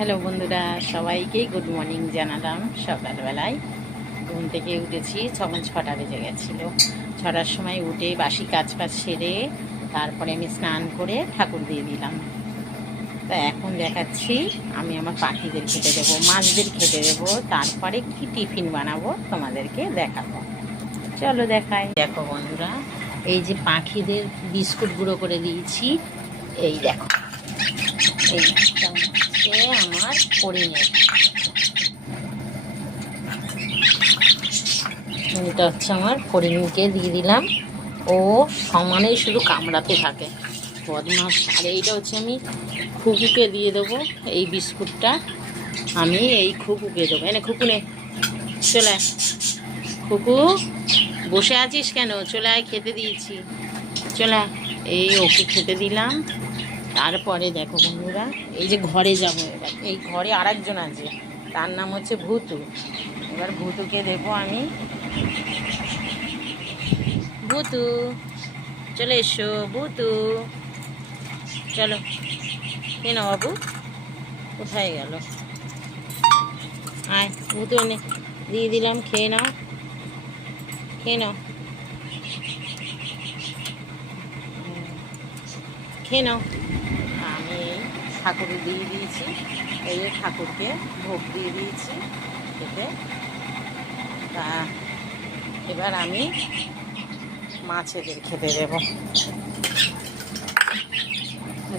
Hello বন্ধুরা, সবাইকেই good morning জানালাম। সকালবেলায় ঘুম থেকে উঠেছি, তখন 6টা বেজে গেছিলো। 6টার সময় উঠে বাসি কাজ সেরে তারপরে আমি স্নান করে ঠাকুর দিয়ে দিলাম। তা এখন দেখাচ্ছি আমি আমার পাখিদের খেতে দেবো, মাছদের খেতে দেবো, তারপরে কি টিফিন বানাবো তোমাদেরকে দেখাবো। চলো দেখাই। দেখো বন্ধুরা, এই যে পাখিদের বিস্কুট গুঁড়ো করে দিয়েছি, এই দেখো, এইটা হচ্ছে আমার হরিণের, এটা হচ্ছে আমার হরিণকে দিয়ে দিলাম। ও সমানে শুধু কামড়াতে থাকে, বদমাস। আর এইটা হচ্ছে আমি খুকুকে দিয়ে দেবো। এই বিস্কুটটা আমি এই খুকুকে দেবো। এনে খুকুনে চলে আয়। খুকু বসে আছিস কেন? চলে আয়, খেতে দিয়েছি, চলে আয়। এই ওকে খেতে দিলাম। তারপরে দেখো বন্ধুরা, এই যে ঘরে যাবো এবার। এই ঘরে আরেকজন আছে, তার নাম হচ্ছে ভূতু। এবার ভূতুকে দেবো আমি। ভূতু চলে এসো, ভূতু চলো। কে না বাবু, কোথায় গেল? আয় ভূতু, এনে দিয়ে দিলাম, খেয়ে নাও, খেয়ে নাও, খেয়ে নাও। আমি ঠাকুর দিয়ে দিয়েছি, এই ঠাকুরকে ভোগ দিয়ে দিয়েছি খেতে। তা এবার আমি মাছেদের খেতে দেব।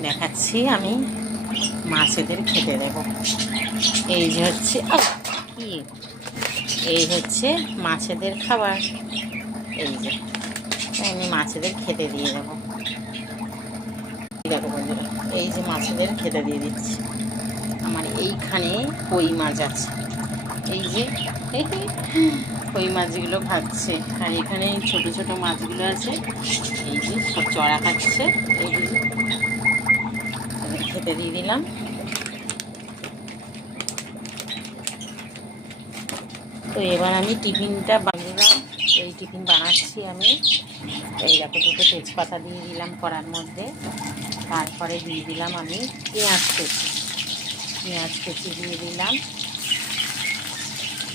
দেখাচ্ছি আমি মাছেদের খেতে দেব। এই যে হচ্ছে কি, এই হচ্ছে মাছেদের খাবার। এই যে আমি মাছেদের খেতে দিয়ে দেবো। দেখো বন্ধুরা, এই যে মাছেদের খেতে দিয়ে দিচ্ছি। আমার এইখানে কই মাছ আছে, এই যে কই মাছগুলো ভাজছে। আর এখানে ছোট ছোট মাছগুলো আছে, এই যে সব চড়া খাচ্ছে। এই যে খেতে দিয়ে দিলাম। তো এবার আমি টিফিনটা বানালাম। এই টিফিন বানাচ্ছি আমি। এই দেখো, দুটো তেজপাতা দিয়ে দিলাম কড়ার মধ্যে। তারপরে দিয়ে দিলাম আমি পেঁয়াজ কুচি, পেঁয়াজ কুচি দিয়ে দিলাম।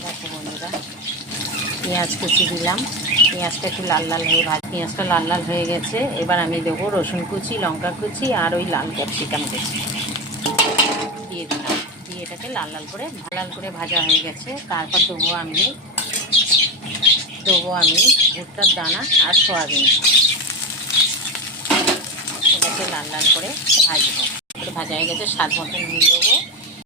দেখো বন্ধুরা, পেঁয়াজ কুচি দিলাম। পেঁয়াজটা একটু লাল লাল হয়ে পেঁয়াজটা লাল লাল হয়ে গেছে। এবার আমি দেবো রসুন কুচি, লঙ্কা কুচি আর ওই লাল ক্যাপসিকাম কুচি দিয়ে দিলাম। দিয়ে এটাকে লাল লাল করে ভাজা হয়ে গেছে। তারপর দেবো আমি ভুট্টার দানা আর সয়াবিন। এটাকে লাল লাল করে ভাজবো। ভাজা হয়ে গেছে, স্বাদ মতো নুন দেবো,